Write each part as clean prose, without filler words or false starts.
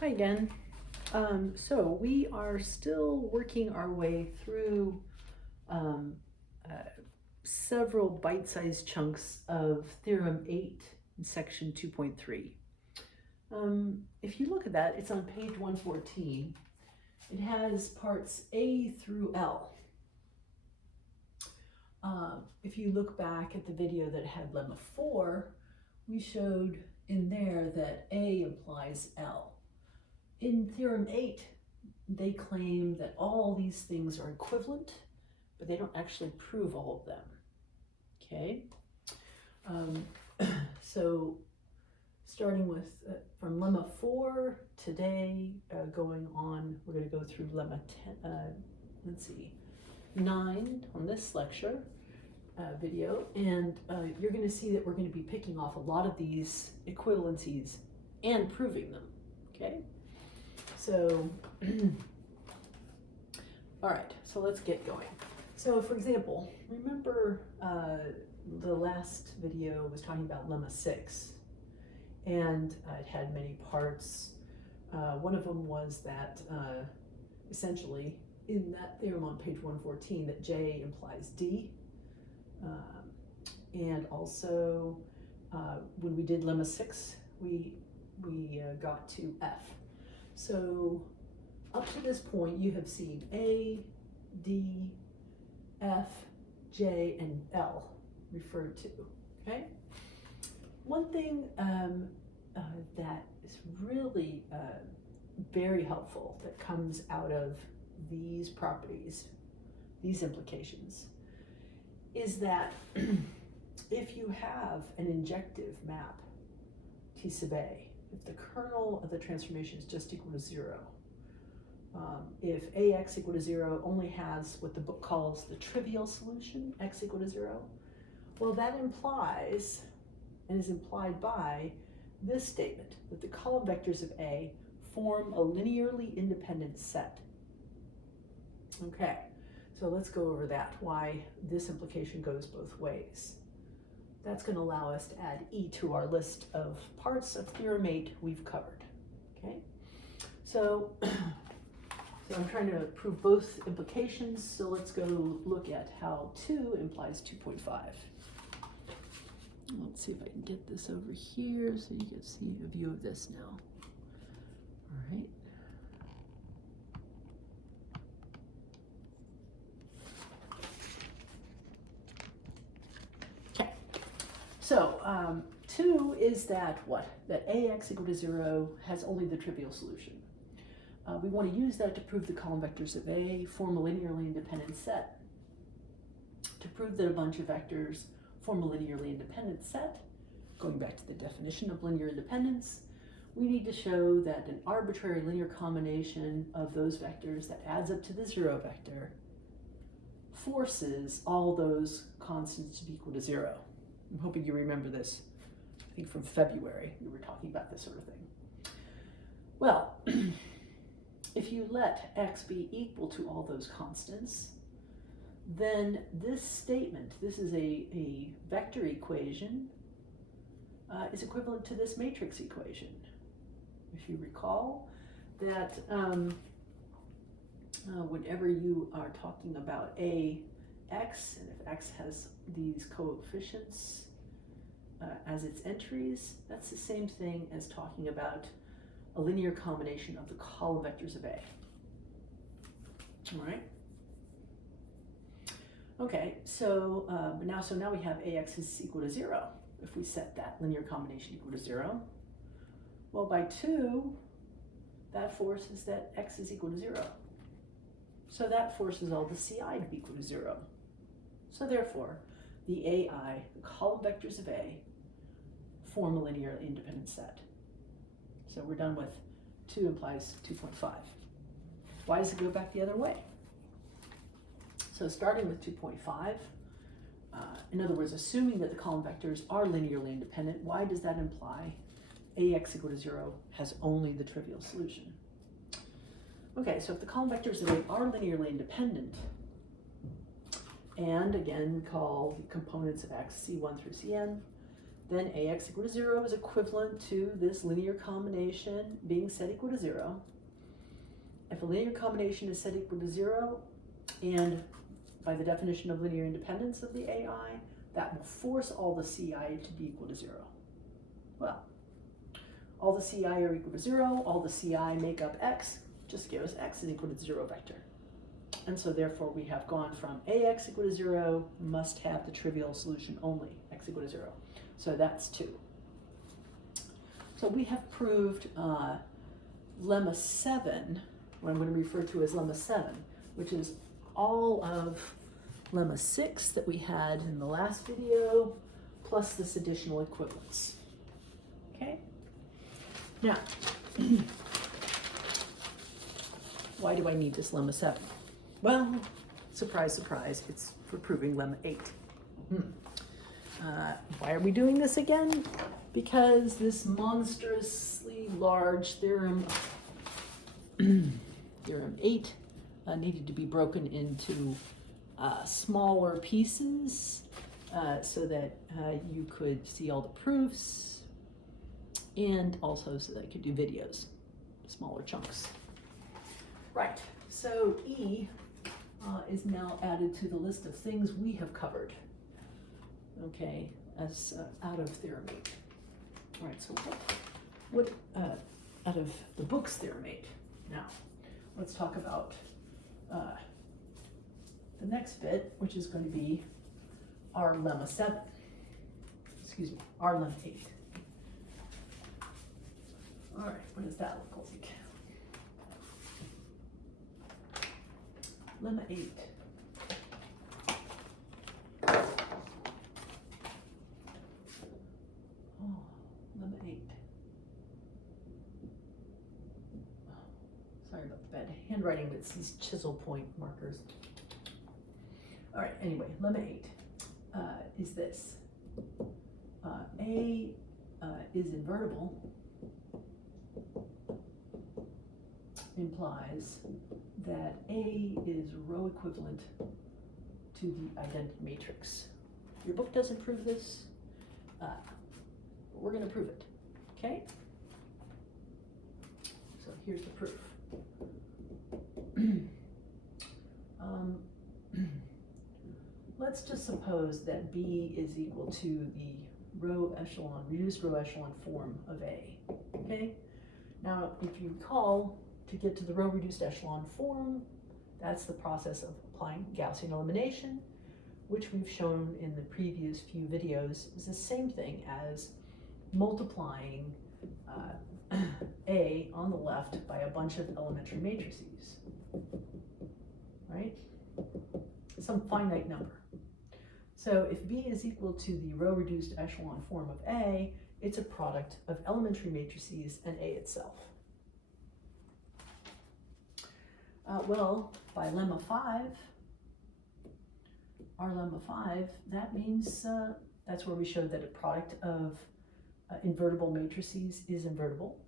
Hi again. So we are still working our way through um, uh, several bite-sized chunks of Theorem 8 in section 2.3. If you look at that, it's on page 114. It has parts A through L. If you look back at the video that had Lemma 4, we showed in there that A implies L. In Theorem 8, they claim that all these things are equivalent, but they don't actually prove all of them. Okay? So starting with from Lemma 4 today, going on, we're going to go through Lemma 9 on this lecture video, and you're going to see that we're going to be picking off a lot of these equivalencies and proving them. Okay? So, all right, so let's get going. So for example, remember the last video was talking about Lemma 6, and it had many parts. One of them was that essentially in that theorem on page 114 that J implies D. And also when we did Lemma 6, we got to F. So up to this point, you have seen A, D, F, J, and L referred to, okay? One thing that is really very helpful that comes out of these properties, these implications, is that if you have an injective map, T sub A, if the kernel of the transformation is just equal to 0, if AX equal to 0 only has what the book calls the trivial solution, X equal to 0, well, that implies, and is implied by this statement, that the column vectors of A form a linearly independent set. Okay, so let's go over that, why this implication goes both ways. That's going to allow us to add E to our list of parts of Theorem 8 we've covered. Okay, so I'm trying to prove both implications, so let's go look at how 2 implies 2.5. Let's see if I can get this over here so you can see a view of this now. All right. So 2 is that what? That AX equal to 0 has only the trivial solution. We want to use that to prove the column vectors of A form a linearly independent set. To prove that a bunch of vectors form a linearly independent set, going back to the definition of linear independence, we need to show that an arbitrary linear combination of those vectors that adds up to the 0 vector forces all those constants to be equal to 0. I'm hoping you remember this. I think from February, we were talking about this sort of thing. Well, if you let X be equal to all those constants, then this statement, this is a vector equation, is equivalent to this matrix equation. If you recall that whenever you are talking about AX, and if X has these coefficients as its entries, that's the same thing as talking about a linear combination of the column vectors of A. All right. Okay, so now we have AX is equal to 0. If we set that linear combination equal to 0, well, by 2, that forces that X is equal to 0. So that forces all the CI to be equal to 0. So therefore, the AI, the column vectors of A, form a linearly independent set. So we're done with 2 implies 2.5. Why does it go back the other way? So starting with 2.5, in other words, assuming that the column vectors are linearly independent, why does that imply AX equal to 0 has only the trivial solution? Okay, so if the column vectors of A are linearly independent, and again, we call the components of X C1 through Cn, then ax equal to 0 is equivalent to this linear combination being set equal to 0. If a linear combination is set equal to 0, and by the definition of linear independence of the AI, that will force all the CI to be equal to 0. Well, all the CI are equal to 0, all the CI make up x, just give us x is equal to the 0 vector. And so therefore we have gone from ax equal to 0, must have the trivial solution only, x equal to 0. So that's 2. So we have proved lemma 7, what I'm going to refer to as lemma 7, which is all of lemma 6 that we had in the last video, plus this additional equivalence. Okay? Now, why do I need this lemma 7? Well, surprise, surprise, it's for proving lemma 8. Why are we doing this again? Because this monstrously large theorem, theorem 8, needed to be broken into smaller pieces so that you could see all the proofs, and also so that I could do videos, smaller chunks. Right, so E is now added to the list of things we have covered, okay, as out of theorem 8. All right, so what out of the book's theorem 8. Now, let's talk about the next bit, which is going to be our lemma 7. Excuse me, our lemma 8. All right, what does that look like? Lemma 8. Oh, lemma 8. Sorry about the bad handwriting, it's these chisel point markers. All right, anyway, lemma 8 is this. A is invertible implies that A is row equivalent to the identity matrix. Your book doesn't prove this, but we're going to prove it, okay? So here's the proof. Let's just suppose that B is equal to the row echelon, reduced row echelon form of A, okay? Now, if you recall, to get to the row reduced echelon form, that's the process of applying Gaussian elimination, which we've shown in the previous few videos is the same thing as multiplying A on the left by a bunch of elementary matrices, right? Some finite number. So if B is equal to the row reduced echelon form of A, it's a product of elementary matrices and A itself. Well, by lemma 5, our lemma 5, that means that's where we showed that a product of invertible matrices is invertible.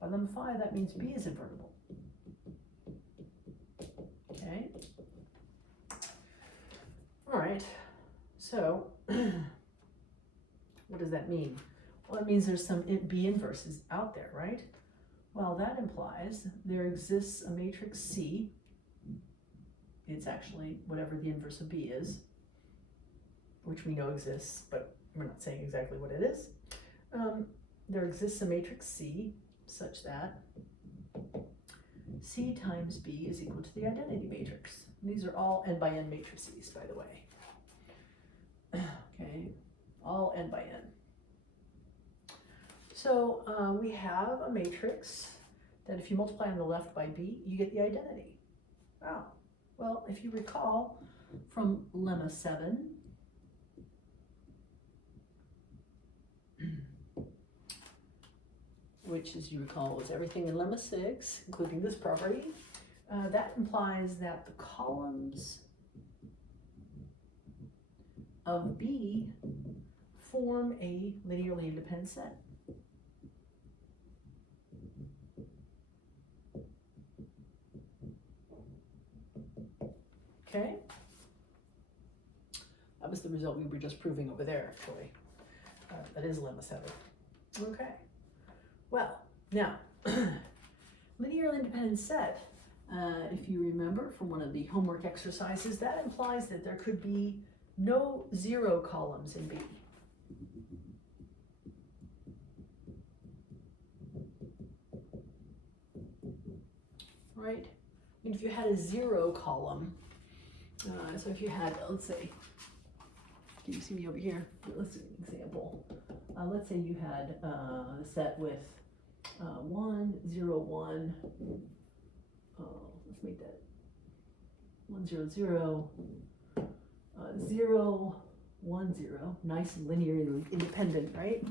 By lemma 5, that means B is invertible. Okay. All right. So, what does that mean? Well, it means there's some B inverses out there, right? Well, that implies there exists a matrix C. It's actually whatever the inverse of B is, which we know exists, but we're not saying exactly what it is. There exists a matrix C such that C times B is equal to the identity matrix. And these are all n by n matrices, by the way. Okay, all n by n. So we have a matrix that if you multiply on the left by B, you get the identity. Wow. Well, if you recall from lemma 7, which as you recall was everything in lemma 6, including this property, that implies that the columns of B form a linearly independent set. Okay, that was the result we were just proving over there, actually. That is lemma 7. Okay. Well, now, linearly independent set, if you remember from one of the homework exercises, that implies that there could be no 0 columns in B. Right? And if you had a 0 column, so if you had, let's say, can you see me over here? Let's do an example. Let's say you had a set with 1, 0, 1. Let's make that 1, 0, 0, 0, 1, 0. Nice and linearly independent, right?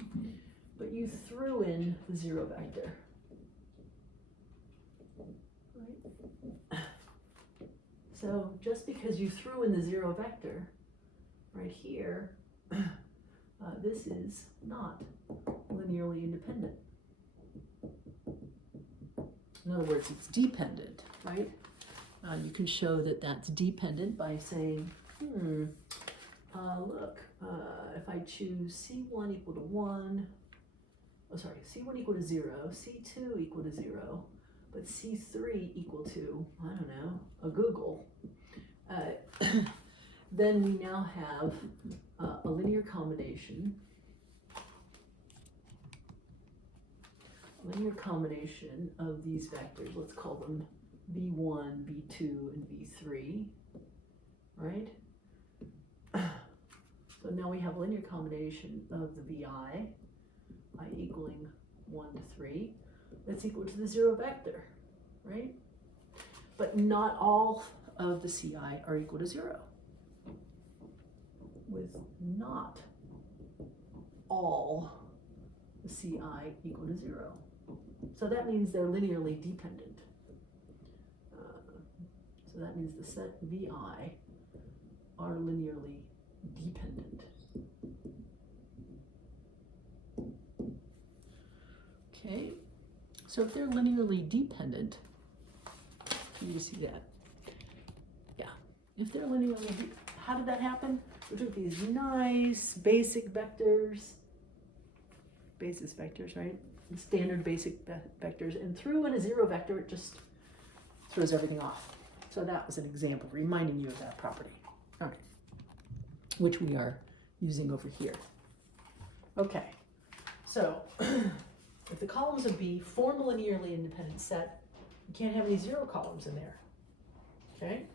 But you threw in the 0 vector. Right? So just because you threw in the 0 vector right here, this is not linearly independent. In other words, it's dependent, right? You can show that that's dependent by saying, look, if I choose C1 equal to 1, C1 equal to 0, C2 equal to 0, but C3 equal to, I don't know, a Google, then we now have a linear combination. Linear combination of these vectors, let's call them v1, v2, and v3, right? So now we have a linear combination of the vi, I equaling 1 to 3, that's equal to the 0 vector, right? But not all of the ci are equal to 0, with not all the ci equal to 0. So that means they're linearly dependent. So that means the set vi are linearly dependent. Okay, so if they're linearly dependent, can you see that? Yeah, if they're linearly, how did that happen? We took these nice basic vectors, basis vectors, right? Standard basic vectors, and threw in a 0 vector, it just throws everything off. So that was an example reminding you of that property, okay, which we are using over here. Okay, so if the columns of B form a linearly independent set, you can't have any 0 columns in there, okay?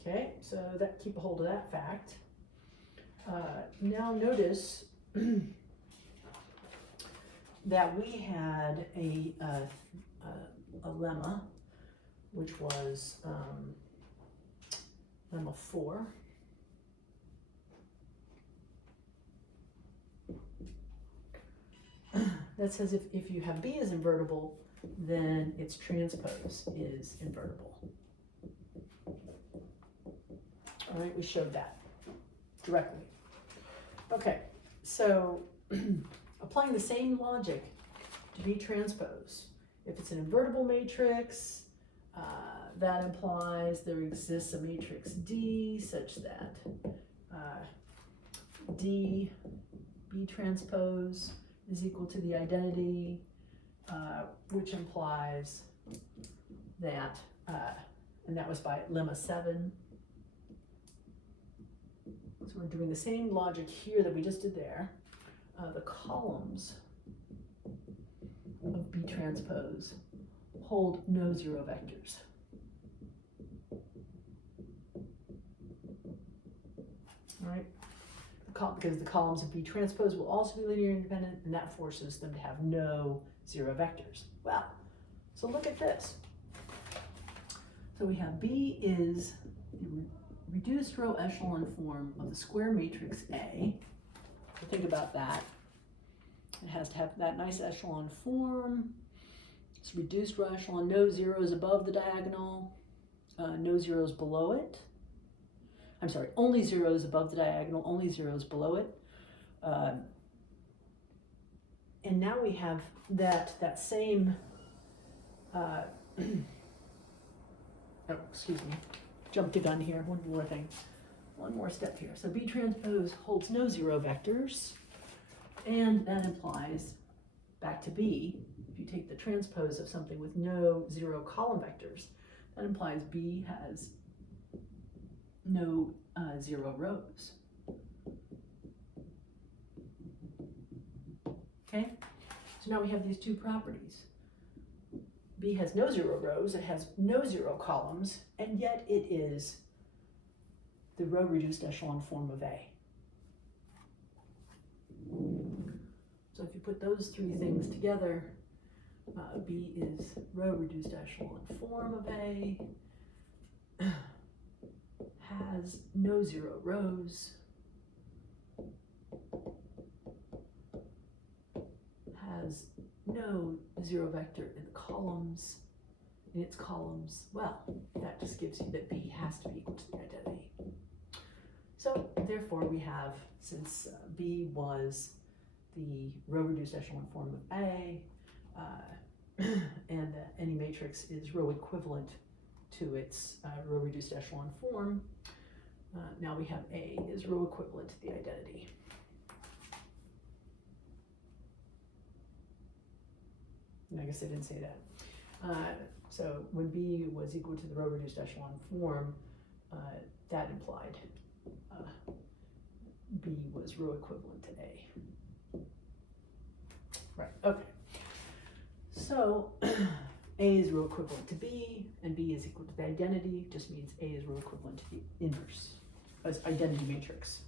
Okay, so that, keep a hold of that fact. Now notice that we had a lemma, which was lemma 4. That says if you have B is invertible, then its transpose is invertible. All right, we showed that directly. Okay, so applying the same logic to B transpose. If it's an invertible matrix, that implies there exists a matrix D such that D B transpose is equal to the identity, which implies that, and that was by lemma 7. So we're doing the same logic here that we just did there. The columns of B transpose hold no 0 vectors. All right, because the columns of B transpose will also be linearly independent, and that forces them to have no 0 vectors. Well, so look at this. So we have B is the reduced row echelon form of the square matrix A. So think about that. It has to have that nice echelon form. It's reduced row echelon, no zeros above the diagonal, no zeros below it. I'm sorry, only zeros above the diagonal, only zeros below it. And now we have that same, oh, excuse me, jumped the gun here, one more thing. One more step here. So B transpose holds no 0 vectors. And that implies, back to B, if you take the transpose of something with no zero column vectors, that implies B has no zero rows. Okay, so now we have these two properties. B has no zero rows, it has no zero columns, and yet it is the row reduced echelon form of A. So if you put those three things together, B is row reduced echelon form of A, has no zero rows, has no zero vector in the columns, in its columns. Well, that just gives you that B has to be equal to the identity. So therefore we have, since B was the row reduced echelon form of A, and any matrix is row equivalent to its row reduced echelon form, now we have A is row equivalent to the identity. And I guess I didn't say that. So when B was equal to the row reduced echelon form, that implied B was row equivalent to A. Right, okay. So A is row equivalent to B, and B is equal to the identity, just means A is row equivalent to the inverse as identity matrix.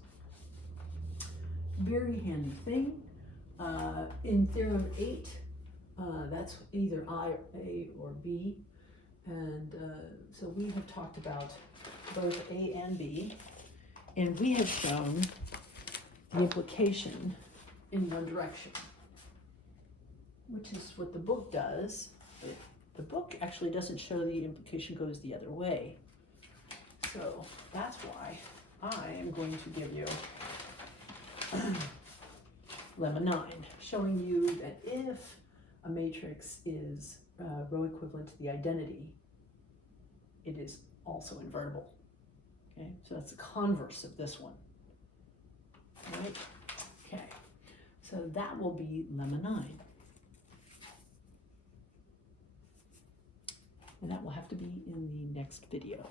Very handy thing. In theorem 8, that's either A or B, and so we have talked about both A and B, and we have shown the implication in one direction, which is what the book does. The book actually doesn't show the implication goes the other way, so that's why I am going to give you lemma 9, showing you that if a matrix is row equivalent to the identity, it is also invertible. Okay, so that's the converse of this one. Right? Okay, so that will be lemma 9. And that will have to be in the next video.